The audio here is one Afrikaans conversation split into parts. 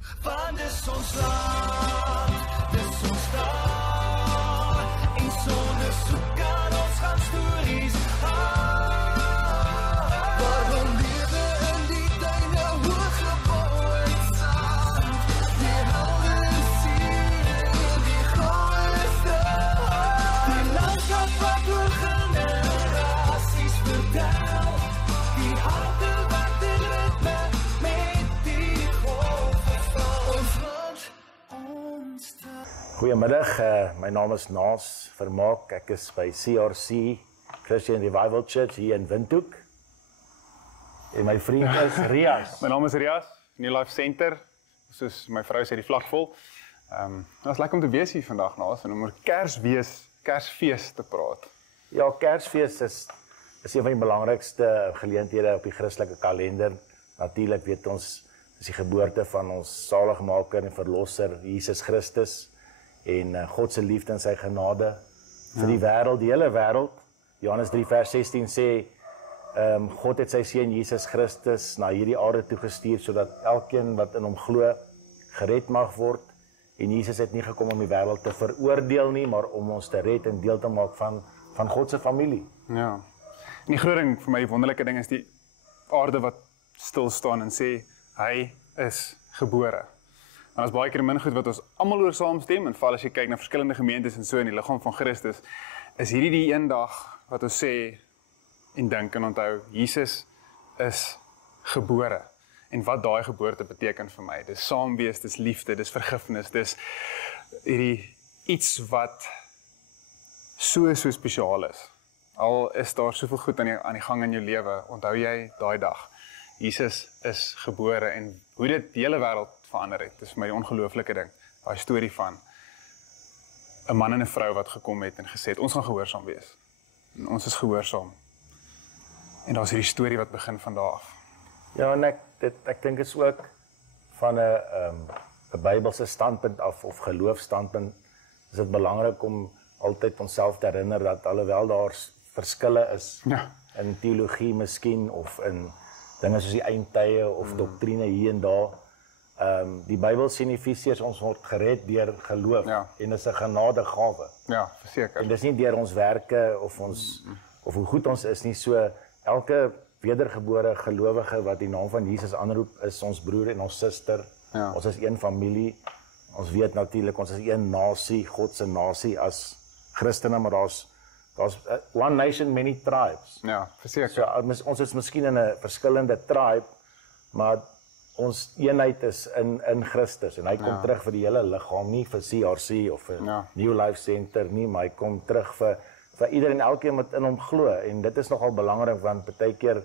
Want dis ons land, dis ons taal, en sonder soek kan ons gaan stories waar we lewe in die tuine hooggebouw en sand, die helder sier en die goeie stad, die landskap wat oor generasies vertel, die harte wat in ritme met die golwe val, ons land, ons taal. Goeiemiddag, my naam is Naas Vermaak, ek is by CRC, Christian Revival Church hier in Windhoek. En my vriend is Rias. My naam is Rias, New Life Center, soos my vrou sê die vlag vol. Het is lekker om te wees hier vandag, Naas, en om oor Kersfees te praat. Ja, Kersfees is een van die belangrikste geleenthede op die Christelike kalender. Natuurlik weet ons, is die geboorte van ons saligmaker en verlosser, Jesus Christus, en God se liefde en sy genade vir die wêreld, die hele wêreld. Johannes 3 vers 16 sê, God het sy seun Jesus Christus na hierdie aarde toegestuur, sodat elkeen wat in hom glo, gered mag word. En Jesus het nie gekom om die wêreld te veroordeel nie, maar om ons te red en deel te maak van God se familie. Ja. En die groot ding vir my, die wonderlike ding is die aarde wat stil staan en sê, hy is gebore. En as baie keer min goed wat ons almal oor saamstem, en val as jy kyk na verskillende gemeentes en so in die liggaam van Christus, is hierdie die een dag wat ons sê en dink en onthou, Jesus is gebore. En wat daai geboorte beteken vir my, dis saamwees, dis liefde, dis vergifnis, dis hierdie iets wat so spesiaal is. Al is daar soveel goed aan die gang in jou lewe, onthou jy daai dag. Jesus is gebore en hoe dit die hele wêreld verander het. Dis vir my die ongelooflike ding. Daai storie van 'n man en 'n vrou wat gekom het en gesê het, ons gaan gehoorsaam wees. En ons is gehoorsaam. En daar's hierdie storie wat begin van daar af. Ja, en ek dink is ook van 'n Bybelse standpunt af, of geloofstandpunt, is dit belangrik om altyd onsself te herinner dat alhoewel daar verskille is, in teologie miskien, of in dinge soos die eindtye, of doktrine hier en daar, die Bybel sê in Efesiërs, ons word gered deur geloof, en is 'n genadegawe. Ja, verseker. En dis nie deur ons werke, of hoe goed ons is nie, so elke wedergebore gelowige wat die naam van Jesus aanroep, is ons broer en ons suster, ons is een familie, ons weet natuurlik, ons is een nasie, God se nasie as Christene, maar daar's one nation, many tribes. Ja, verseker. So, ons is miskien in 'n verskillende tribe, maar ons eenheid is in Christus, en hy kom terug vir die hele liggaam, nie vir CRC of vir New Life Center nie, maar hy kom terug vir ieder en elkeen wat in hom glo, en dit is nogal belangrik, want partykeer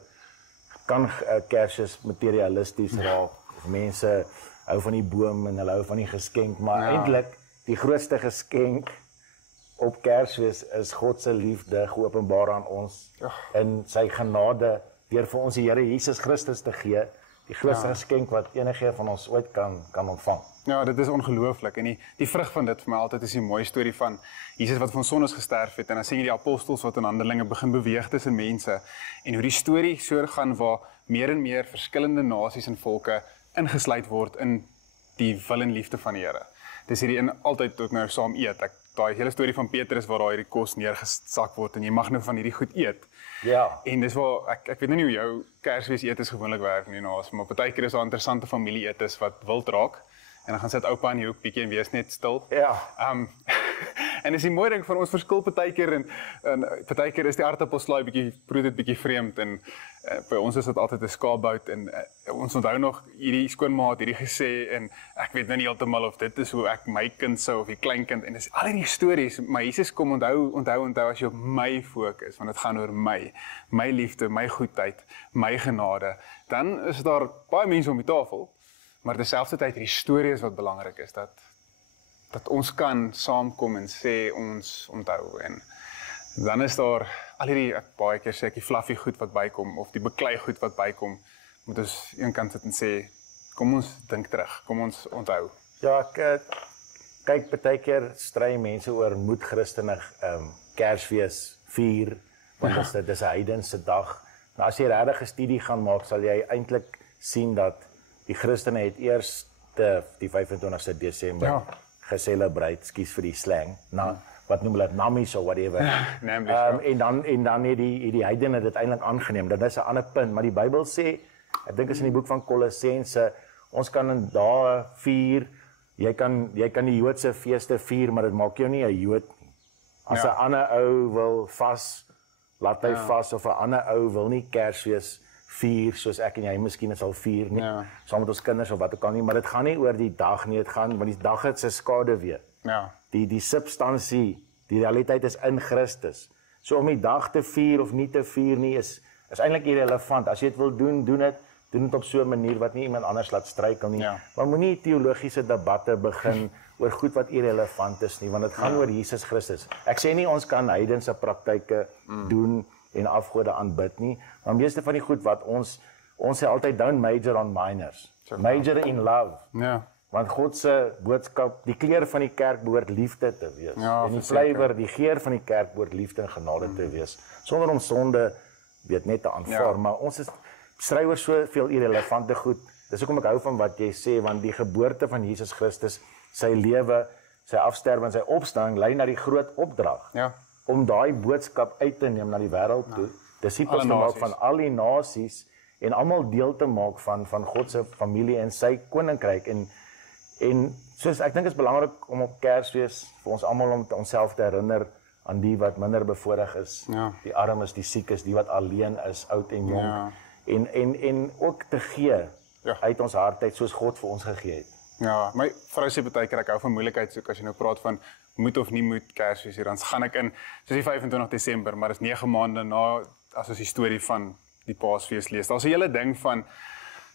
kan Kersfees materialisties raak, of mense hou van die boom en hulle hou van die geskenk, maar eintlik die grootste geskenk op Kersfees is God se liefde geopenbaar aan ons, in sy genade, deur vir ons die Here Jesus Christus te gee, die grootste geskenk wat enige van ons ooit kan ontvang. Ja, dit is ongelooflik, en die vrug van dit vir my altyd is die mooie storie van Jesus wat vir ons sondes gesterf het, en dan sien jy die apostels wat in Handelinge begin beweeg tussen mense, en hoe die storie so gaan waar meer en meer verskillende nasies en volke ingesluit word in die wil en liefde van die Here. Dis hierdie en altyd ook nou saam eet. Daai hele storie van Petrus waar daar hierdie kos neergesak word en jy mag nou van hierdie goed eet. Ja. En dis waar ek weet nou nie hoe jou Kersfees eetes gewoonlik werk nie, maar partykeer is daar interessante familie eetes wat wild raak. En dan gaan sit oupa in die hoek bietjie en wees net stil. Ja. En dis die mooi ding van ons verskil partykeer en partykeer is die aardappelslaai bietjie vreemd en by ons is dit altyd 'n skaapbout en ons onthou nog hierdie skoonma het hierdie gesê en ek weet nou nie heeltemal of dit is hoe ek my kind sou of die kleinkind en dis al hierdie stories, maar Jesus kom onthou as jy op my fokus, want dit gaan oor my liefde, my goedheid, my genade, dan is daar baie mense om die tafel. Maar terselfdertyd hierdie storie is wat belangrik is, dat ons kan saamkom en sê ons onthou. En dan is daar al hierdie, baie keer sê ek die fluffy goed wat bykom, of die beklei goed wat bykom, moet ons eenkant sit en sê, kom ons dink terug, kom ons onthou. Ja, ek kyk partykeer stry mense oor moet Christene Kersfees vier, want dit is 'n heidense dag. Nou as jy regtig 'n studie gaan maak, sal jy eintlik sien dat die Christene het eers die 25ste Desember Ja. geselebrate, skus vir die slang, wat noem hulle dit, namies of whatever. Namies, ja. En dan het die heidene dit eintlik aangeneem. Dit is 'n ander punt, maar die Bybel sê, ek dink is in die boek van Kolossense, ons kan in dae vier, jy kan die Joodse feeste vier, maar dit maak jou nie 'n Jood nie. As 'n ander ou wil vas, laat hy vas, of 'n ander ou wil nie Kersfees vier soos ek en jy miskien sal vier nie, saam met ons kinders of wat ook al nie, maar dit gaan nie oor die dag nie, dit gaan want die dag het sy skade weer. Ja. Die substansie, die realiteit is in Christus. So om die dag te vier of nie te vier nie is eintlik irrelevant. As jy dit wil doen dit op so 'n manier wat nie iemand anders laat struikel nie. Ja. Maar moenie teologiese debatte begin oor goed wat irrelevant is nie, want dit gaan oor Jesus Christus. Ek sê nie ons kan heidense praktyke doen en afgode aanbid nie, maar meeste van die goed wat ons sê altyd don't major on minors. Major in love. Ja. Want God se boodskap, die kleur van die kerk behoort liefde te wees. Ja, en die flavour, die geur van die kerk behoort liefde en genade te wees. Sonder om sonde net te aanvaar, maar ons stry oor soveel irrelevante goed. Dis hoekom ek hou van wat jy sê, want die geboorte van Jesus Christus, sy lewe, sy afsterwe en sy opstanding lei na die groot opdrag. Ja. Om daai boodskap uit te neem na die wêreld toe, disippels te maak van al die nasies en almal deel te maak van God se familie en sy koninkryk en soos ek dink is belangrik om op Kersfees vir ons almal om onsself te herinner aan die wat minder bevoordeel is, die armes, die siekes, die wat alleen is, oud en jong, en ook te gee uit ons hart uit soos God vir ons gegee het. Ja, my vrou sê baie keer ek hou van moeilikheid soek as jy nou praat van moet of nie moet Kersfees hier, dan gaan ek in soos die 25 Desember, maar dis 9 maande na as ons die storie van die Paasfees lees. Daar's 'n hele ding van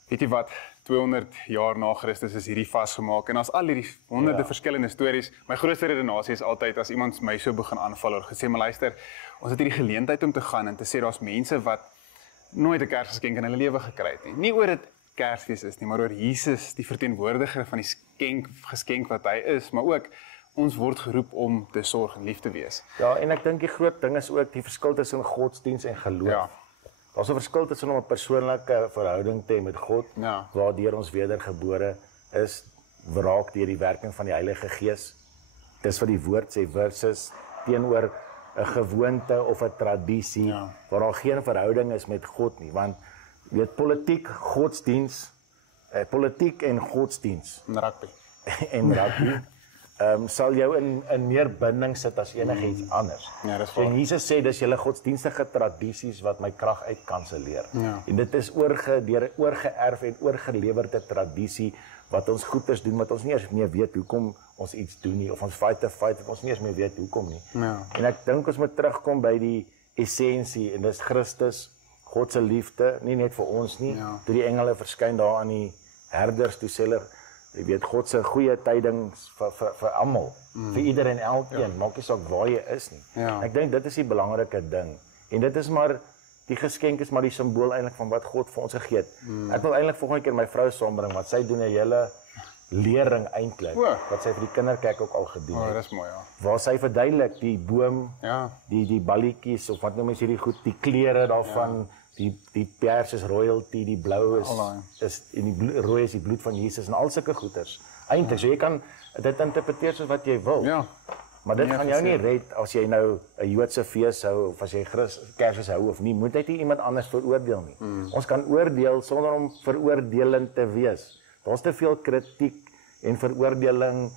weet jy wat 200 jaar na Christus is hierdie vasgemaak en as al hierdie honderde verskillende stories. My grootste redenasie is altyd as iemand my so begin aanval of gesê maar luister, ons het hierdie geleentheid om te gaan en te sê daar's mense wat nooit 'n Kersgeskenk in hulle lewe gekry het nie. Nie oor dit Kersfees is nie, maar oor Jesus, die verteenwoordiger van die geskenk wat hy is, maar ook ons word geroep om te sorg en lief te wees. Ja, en ek dink die groot ding is ook die verskil tussen godsdiens en geloof. Ja. Daar's 'n verskil tussen om 'n persoonlike verhouding te hê met God, waardeur ons wedergebore is, wraak deur die werking van die Heilige Gees. Dis wat die woord sê versus teenoor 'n gewoonte of 'n tradisie waar daar geen verhouding is met God nie, want weet politiek, godsdiens, politiek en godsdiens en rugby sal jou in meer binding sit as enigiets anders. Ja, dis en Jesus sê dis julle godsdienstige tradisies wat my krag uitkanselleer. En dit is oorgeerf en oorgelewerde tradisie wat ons goeders doen wat ons nie eens meer weet hoekom ons iets doen nie, of ons fight wat ons nie eens meer weet hoekom nie. En ek dink ons moet terugkom by die essensie en dis Christus, God se liefde, nie net vir ons nie. Toe die engele verskyn daar aan die herders, toe sê hulle, jy weet, God se goeie tydings vir almal, vir ieder en elkeen, maak nie saak waar jy is nie. Ek dink dit is die belangrike ding. En dit is maar, die geskenk is maar die simbool eintlik van wat God vir ons gegee het. Ek wil eintlik volgende keer my vrou saambring, want sy doen 'n hele lering eintlik, wat sy vir die kinderkerk ook al gedoen het. Dis mooi, Waar sy verduidelik die boom, die balletjies, of wat noem mens hierdie goed, die kleure daarvan, die pers is royalty, die blou is en die rooi is die bloed van Jesus en al sulke goeters. Eintlik, so jy kan dit interpreteer soos wat jy wil. Maar dit gaan jou nie red as jy nou 'n Joodse fees hou of as jy Kersfees hou of nie. Moet jy nie iemand anders veroordeel nie. Ons kan oordeel sonder om veroordelend te wees. Daar's te veel kritiek en veroordeling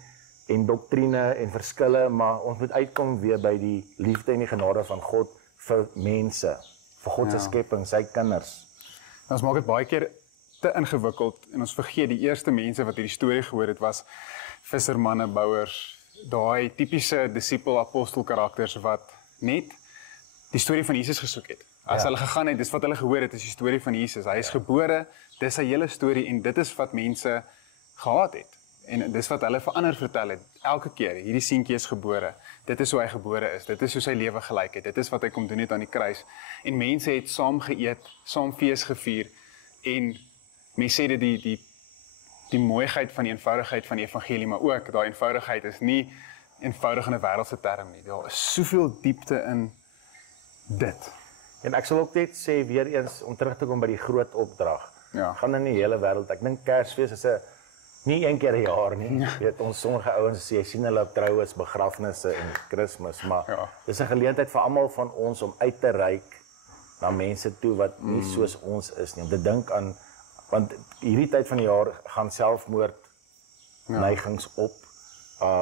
en doktrine en verskille, maar ons moet uitkom weer by die liefde en die genade van God vir mense, vir God se skepping, sy kinders. Ons maak dit baie keer te ingewikkeld en ons vergeet die eerste mense wat hierdie storie gehoor het was vissermanne, bouers, daai tipiese disipel apostel karakters wat net die storie van Jesus gesoek het. As hulle gegaan het, dis wat hulle gehoor het, is die storie van Jesus. Hy is gebore, dis sy hele storie en dit is wat mense gehaat het. En dis wat hulle vir ander vertel het. Elke keer, hierdie seentjie is gebore. Dit is hoe hy gebore is. Dit is hoe sy lewe gelyk het. Dit is wat hy kom doen het aan die kruis. En mense het saam geëet, saam fees gevier en mense sê dit die mooiheid van die eenvoudigheid van die evangelie, maar ook daai eenvoudigheid is nie eenvoudig in 'n wêreldse term nie. Daar is soveel diepte in dit. En ek sal ook net sê weer eens om terug te kom by die groot opdrag. Gaan in die hele wêreld. Ek dink Kersfees is 'n nie een keer 'n jaar nie. Weet ons sommige ouens jy sien hulle op troues, begrafnisse en Kersfees, maar dis 'n geleentheid vir almal van ons om uit te reik na mense toe wat nie soos ons is nie. Om te dink aan want hierdie tyd van die jaar gaan selfmoord neigings op,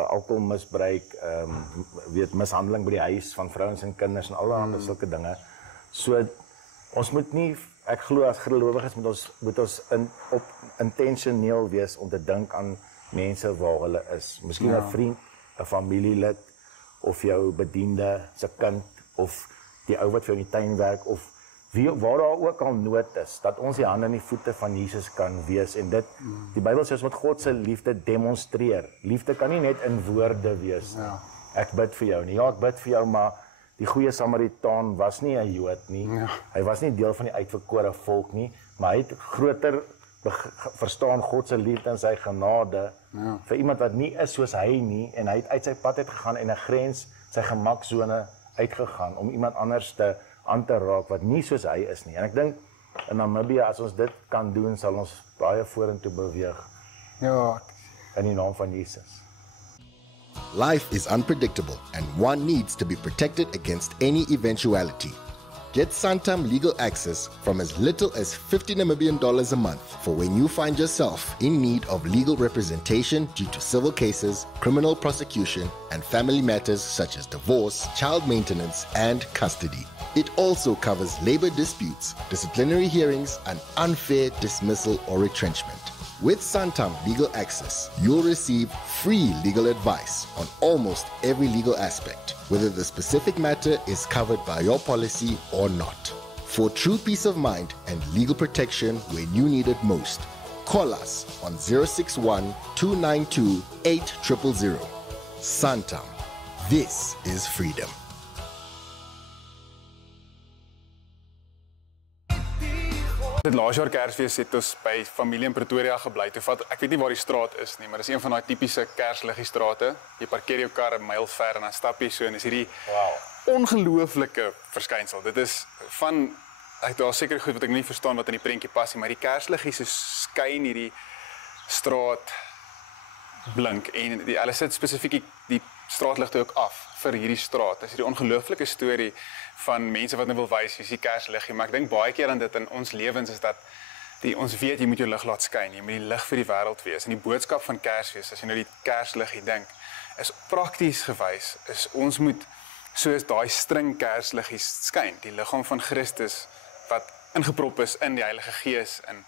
alkoholmisbruik, weet mishandeling by die huis van vrouens en kinders en allerlei sulke dinge. So ons moet nie ek glo as gelowiges moet ons intentioneel wees om te dink aan mense waar hulle is. Miskien 'n vriend, 'n familielid of jou bediende se kind of die ou wat vir jou in die tuin werk of waar daar ook al nood is, dat ons die hande en die voete van Jesus kan wees en dit die Bybel sê ons moet God se liefde demonstreer. Liefde kan nie net in woorde wees. Ek bid vir jou nie. Ja, ek bid vir jou, maar die goeie Samaritaan was nie 'n Jood nie. Hy was nie deel van die uitverkore volk nie, maar hy het groter verstaan God se liefde en sy genade vir iemand wat nie is soos hy nie en hy het uit sy pad uit gegaan en 'n grens, sy gemaksone uitgegaan om iemand anders te aan te raak wat nie soos hy is nie. En ek dink in Namibië as ons dit kan doen, sal ons baie vorentoe beweeg. Ja, in die naam van Jesus. Life is unpredictable and one needs to be protected against any eventuality. Get Santam legal access from as little as $50 Namibian a month for when you find yourself in need of legal representation due to civil cases, criminal prosecution, and family matters such as divorce, child maintenance, and custody. It also covers labor disputes, disciplinary hearings, and unfair dismissal or retrenchment. With Santam Legal Access, you'll receive free legal advice on almost every legal aspect, whether the specific matter is covered by your policy or not. For true peace of mind and legal protection when you need it most, call us on 061 292 8000. Santam. This is freedom. Dit laas jaar Kersfees het ons by familie in Pretoria gebly. Ek weet nie waar die straat is nie, maar dis een van daai tipiese Kersliggie strate. Jy parkeer jou kar 'n myl ver en dan stap jy so en dis hierdie ongelooflike verskynsel. Dit is van daar seker goed wat ek nie verstaan wat in die prentjie pas nie, maar die Kersliggie se skyn hierdie straat blink en hulle sit spesifiek die straatligte ook af vir hierdie straat. Dis hierdie ongelooflike storie van mense wat nou wil wys wie is die Kersliggie, maar ek dink baie keer aan dit in ons lewens is dat ons weet jy moet jou lig laat skyn, jy moet die lig vir die wêreld wees. En die boodskap van Kersfees, as jy nou die Kersliggie dink, is prakties gewys is ons moet soos daai string Kersliggies skyn, die liggaam van Christus wat ingeprop is in die Heilige Gees en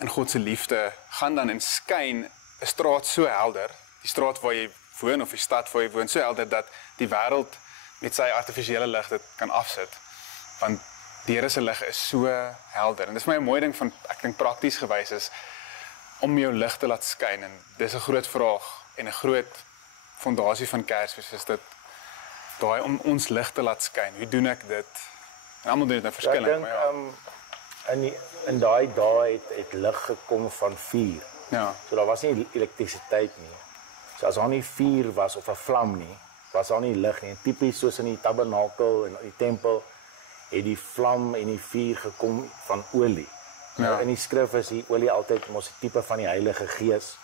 in God se liefde gaan dan en skyn 'n straat so helder, die straat waar jy woon of die stad waar jy woon so helder dat die wêreld met sy artifisiële lig dit kan afsit. Want die Here se lig is so helder. En dis my 'n mooi ding van ek dink prakties gewys is om jou lig te laat skyn en dis 'n groot vraag en 'n groot fondasie van Kersfees is dit daai om ons lig te laat skyn. Hoe doen ek dit? En almal doen dit nou verskillend, maar ja. In daai dae het lig gekom van vuur. Ja. So daar was nie elektrisiteit nie. So as daar nie vuur was of 'n vlam nie, was daar nie lig nie. Tipies soos in die tabernakel en die tempel het die vlam en die vuur gekom van olie. Ja. Nou, in die skrif is die olie altyd mos 'n tipe van die Heilige Gees.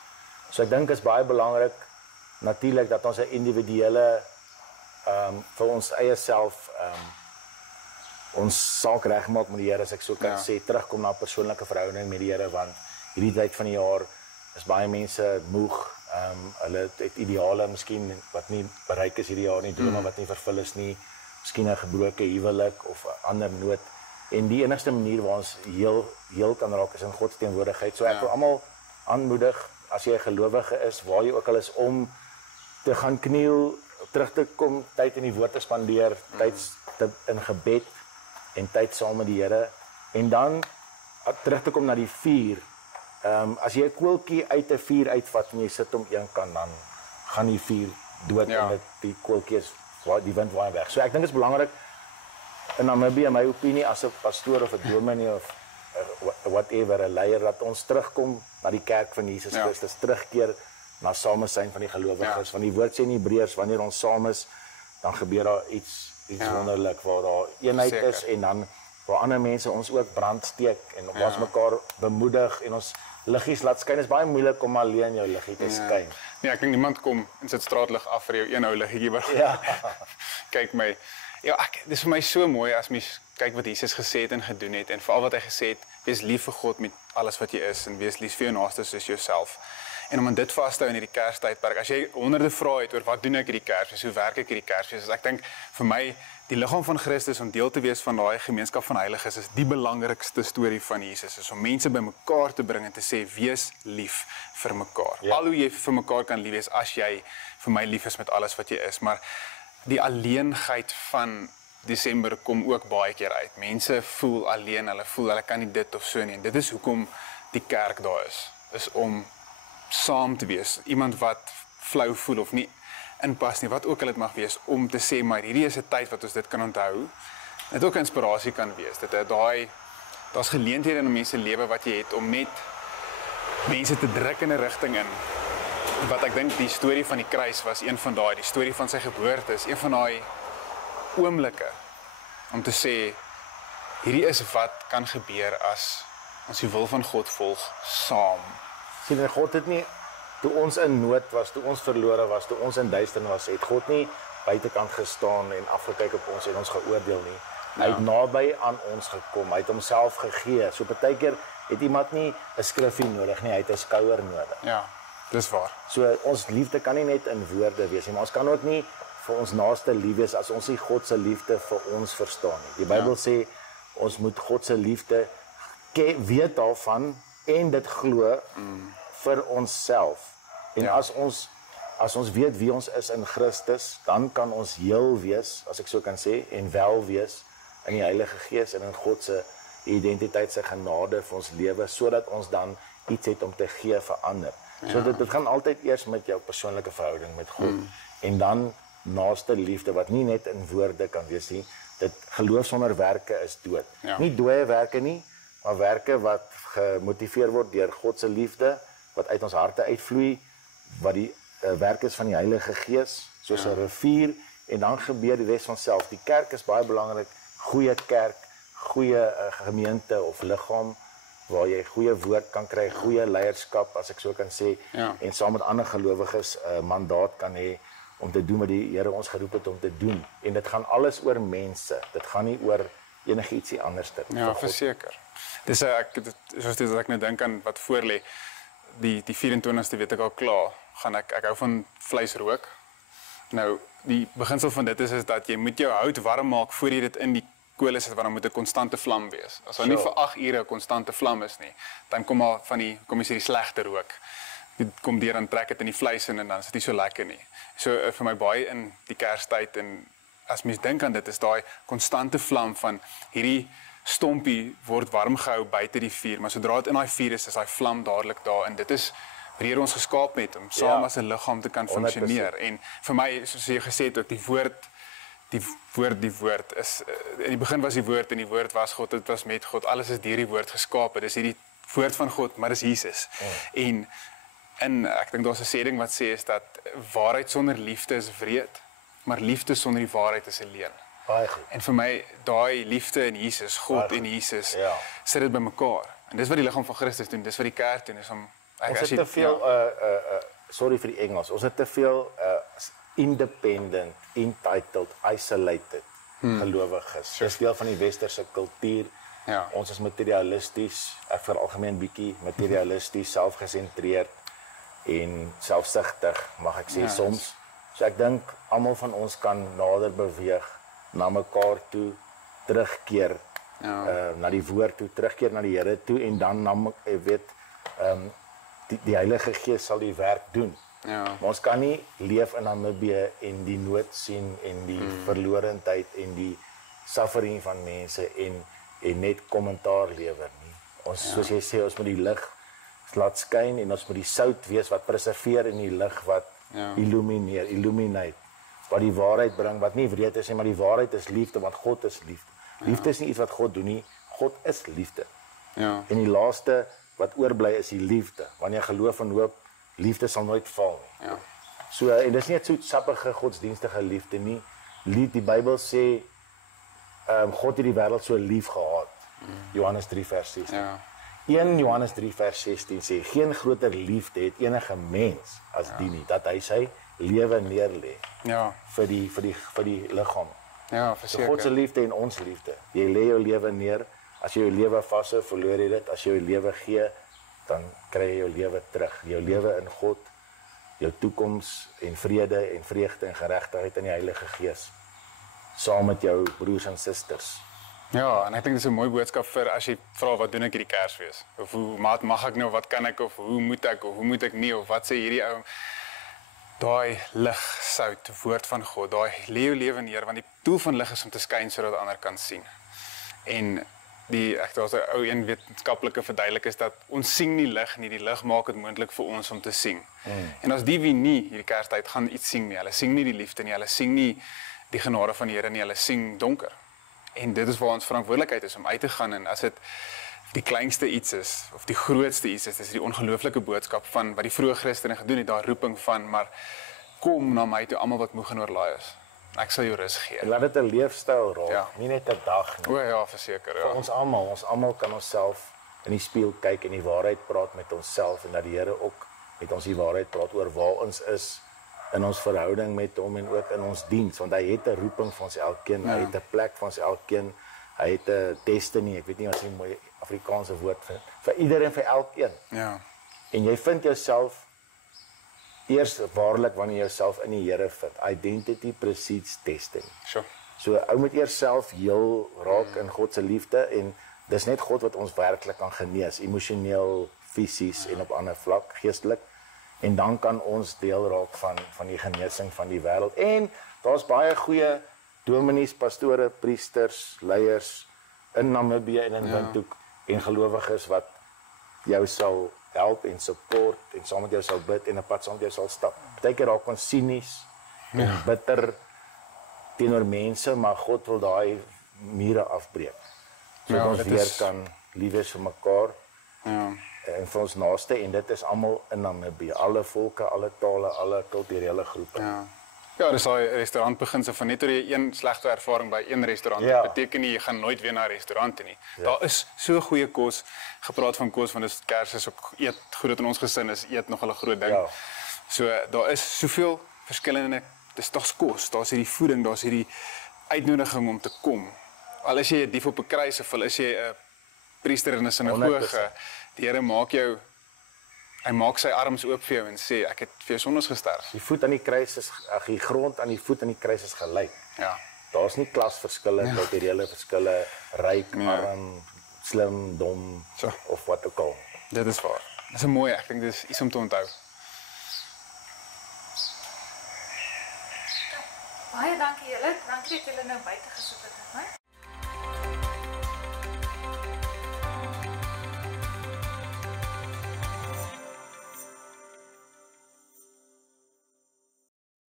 So ek dink is baie belangrik natuurlik dat ons 'n individuele vir ons eie self ons saak regmaak met die Here, as ek so kan sê, terugkom na 'n persoonlike verhouding met die Here, want hierdie tyd van die jaar is baie mense moeg. Hulle het ideale miskien wat nie bereik is hierdie jaar nie, drome wat nie vervul is nie, miskien 'n gebroke huwelik of 'n ander nood. En die enigste manier waar ons heel kan raak is in God se teenwoordigheid. So ek wil almal aanmoedig, as jy 'n gelowige is, waar jy ook al is, om te gaan kniel, terug te kom, tyd in die woord te spandeer, tyd in gebed en tyd saam met die Here en dan terug te kom na die vuur. As jy 'n koeltjie uit 'n vuur uitvat en jy sit hom een kant, dan gaan die vuur dood en die koeltjie is die wind waai weg. So ek dink dit is belangrik in Namibië, my opinie as 'n pastoor of 'n dominee of whatever, 'n leier, dat ons terugkom na die kerk van Jesus Christus, terugkeer na samesyn van die gelowiges. Want die woord sê in Hebreërs, wanneer ons saam is, dan gebeur daar iets wonderlik waar daar eenheid is en dan waar ander mense ons ook brand steek en ons mekaar bemoedig en ons liggies laat skyn. Is baie moeilik om alleen jou liggie te skyn. Nee, ek dink niemand kom en sit straatlig af vir jou een ou liggetjie wat Ja. kyk my. Ja, dis vir my so mooi as mens kyk wat Jesus gesê het en gedoen het en veral wat hy gesê het, wees lief vir God met alles wat jy is en wees lief vir jou naaste soos jouself. En om dit vas te hou in hierdie Kerstydperk, as jy honderde vrae het oor wat doen ek hierdie Kersfees, hoe werk ek hierdie Kersfees, ek dink vir my die liggaam van Christus om deel te wees van daai gemeenskap van heiliges is die belangrikste storie van Jesus, is om mense bymekaar te bring en te sê wees lief vir mekaar. Ja. Al hoe jy vir mekaar kan lief wees as jy vir my lief is met alles wat jy is, maar die alleenheid van Desember kom ook baie keer uit. Mense voel alleen, hulle voel hulle kan nie dit of so nie. En dit is hoekom die kerk daar is om saam te wees. Iemand wat flou voel of nie inpas nie, wat ook al dit mag wees, om te sê maar hierdie is 'n tyd wat ons dit kan onthou. Dit ook 'n inspirasie kan wees. Daar's geleenthede in mense lewe wat jy het om net mense te druk in 'n rigting in. Wat ek dink die storie van die kruis was een van daai, die storie van sy geboorte is een van daai oomblikke om te sê hierdie is wat kan gebeur as ons die wil van God volg saam. Sien, en God het nie, toe ons in nood was, toe ons verlore was, toe ons in duisternis was, het God nie buitekant gestaan en afgekyk op ons en ons geoordeel nie. Hy het naby aan ons gekom, hy het homself gegee. So partykeer het iemand nie 'n skrifgie nodig nie, hy het 'n skouer nodig. Ja, dis waar. So ons liefde kan nie net in woorde wees nie, maar ons kan ook nie vir ons naaste lief wees as ons nie God se liefde vir ons verstaan nie. Die Bybel sê ons moet God se liefde weet daarvan en dit glo vir onsself. En as ons weet wie ons is in Christus, dan kan ons heel wees, as ek so kan sê, en wel wees in die Heilige Gees en in God se identiteit, sy genade vir ons lewe, sodat ons dan iets het om te gee vir ander. So dit gaan altyd eers met jou persoonlike verhouding met God en dan naaste liefde wat nie net in woorde kan wees nie. Dit geloof sonder werke is dood. Ja. Nie dooie werke nie, maar werke wat gemotiveer word deur God se liefde wat uit ons harte uitvloei, wat die werk is van die Heilige Gees, soos 'n rivier, en dan gebeur die res van self. Die kerk is baie belangrik, goeie kerk, goeie gemeente of liggaam waar jy goeie woord kan kry, goeie leierskap, as ek so kan sê, en saam met ander gelowiges 'n mandaat kan hê om te doen wat die Here ons geroep het om te doen. En dit gaan alles oor mense. Dit gaan nie oor enigietsie anders dit. Ja, verseker. Dis soos dit wat ek nou dink aan wat voor lê. Die 24ste weet ek al klaar, gaan ek hou van vleis rook. Nou, die beginsel van dit is dat jy moet jou hout warm maak voor jy dit in die kool sit, want dan moet 'n konstante vlam wees. As daar nie vir 8 ure 'n konstante vlam is nie, dan kom jy sê die slegte rook. Dit kom deur, dan trek dit in die vleis in en dan is dit nie so lekker nie. So vir my baie in die Kerstyd, en as mens dink aan dit, is daai konstante vlam van hierdie stompie word warm gehou buite die vuur, maar sodra dit in daai vuur is daai vlam dadelik daar, en dit is wat Here ons geskaap het om saam as 'n liggaam te kan funksioneer. En vir my, soos jy gesê het ook, die woord is in die begin was die woord en die woord was God, dit was met God, alles is deur die woord geskape. Dis hierdie woord van God, maar dis Jesus. En ek dink daar's 'n sê ding wat sê is dat waarheid sonder liefde is wreed, maar liefde sonder die waarheid is 'n leuen. Baie goed. En vir my, daai liefde in Jesus, God en Jesus, sit dit bymekaar. En dis wat die liggaam van Christus doen, dis wat die kerk doen, is om ons het te veel sorry vir die Engels. Ons het te veel independent, entitled, isolated gelowiges. Dis deel van die westerse kultuur. Ons is materialisties, ek veralgemeen bietjie materialisties, selfgesentreerd en selfsugtig, mag ek sê soms. So ek dink almal van ons kan nader beweeg na mekaar toe, terugkeer na die woord toe, terugkeer na die Here toe, en dan die Heilige Gees sal die werk doen. Maar ons kan nie leef in Namibië en die nood sien en die verlorendheid en die suffering van mense en net kommentaar lewer nie. Ons, soos jy sê, ons moet die lig laat skyn en ons moet die sout wees wat preserveer in die lig wat illuminate, wat die waarheid bring, wat nie wreed is nie, maar die waarheid is liefde, want God is liefde. Liefde is nie iets wat God doen nie, God is liefde. En die laaste wat oorbly is die liefde. Wanneer geloof en hoop, liefde sal nooit val nie. So, en dis nie net so sappige godsdienstige liefde nie. Die Bybel sê God het die wêreld so lief gehad. Johannes 3 vers 16. 1 Johannes 3 vers 16 sê, geen groter liefde het enige mens as die nie, dat hy sy lewe neerlê Ja, vir die liggaam. ja, So verseker. God se liefde en ons liefde. Jy lê jou lewe neer, as jy jou lewe vashou, verloor jy dit. As jy jou lewe gee, dan kry jy jou lewe terug. Jou lewe in God, jou toekoms en vrede en vreugde en geregtigheid in die Heilige Gees. Saam met jou broers en susters. Ja, en ek dink dit is 'n mooi boodskap vir as jy vra wat doen ek hierdie Kersfees? Of hoe mag ek nou, wat kan ek of hoe moet ek nie of wat sê hierdie ou daai lig, sout, woord van God, daai lê jou lewe neer want die doel van lig is om te skyn sodat ander kan sien. En daar's 'n ou een wetenskaplike verduidelik is dat ons sien nie lig nie, die lig maak dit moontlik vir ons om te sien. En as die wie nie hierdie Kerstyd gaan iets sien nie, hulle sien nie die liefde nie, hulle sien nie die genade van die Here nie, hulle sien donker. En dit is waar ons verantwoordelikheid is om uit te gaan en as dit die kleinste iets is of die grootste iets is, dis die ongelooflike boodskap van wat die vroeë Christene gedoen het, daar roeping van maar kom na my toe almal wat moeg en oorlaai is. Ek sal jou rus gee. En laat dit 'n leefstyl raak, Ja. nie net 'n dag nie. O ja, verseker, ja. Ons almal kan onsself in die spieël kyk en die waarheid praat met onsself en dat die Here ook met ons die waarheid praat oor waar ons is in ons verhouding met hom en ook in ons diens, want hy het 'n roeping vir ons elkeen, hy het 'n plek vir ons elkeen, hy het 'n destiny, ek weet nie wat se mooi Afrikaanse woord vir ieder en vir elkeen. Ja. En jy vind jouself eers waarlik wanneer jy jouself in die Here vind. Identity precedes destiny. Sure. So ou moet eers self heel raak in God se liefde en dis net God wat ons werklik kan genees, emosioneel, fisies en op ander vlak, geestelik. En dan kan ons deel raak van die genesing van die wêreld. En daar's baie goeie dominees, pastore, priesters, leiers in Namibië en in Windhoek en gelowiges wat jou sal help en support en saam met jou sal bid en 'n pad saam met jou sal stap. Partykeer raak ons sinies en bitter teenoor mense, maar God wil daai mure afbreek. Sodat ons dit weer is- kan lief wees vir mekaar Ja. en vir ons naaste en dit is almal in Namibië, alle volke, alle tale, alle kulturele groepe. Ja. Ja, dis daai restaurantbeginsel van net oor jy een slegte ervaring by een restaurant Ja. dit beteken nie jy gaan nooit weer na 'n restaurant toe nie. Daar is so goeie kos, gepraat van kos want dis Kers is ook eet groot in ons gesin is eet nog 'n groot ding. Ja. So daar is soveel verskillende dis tog kos, daar's hierdie voeding, daar's hierdie uitnodiging om te kom. Al is jy 'n dief op 'n kruis of al is jy 'n priester in 'n sinagoge, 100%. die Here maak jou hy maak sy arms oop vir jou en sê ek het vir jou sondes gesterf. Die voet aan die kruis is die grond aan die voet aan die kruis is gelyk. Ja. Daar's nie klasverskille, kulturele verskille, ryk, arm, slim, dom So. of wat ook al. Dit is waar. Dis 'n mooi, ek dink dis iets om te onthou. Baie dankie julle. Dankie dat julle nou buite gesit het met my.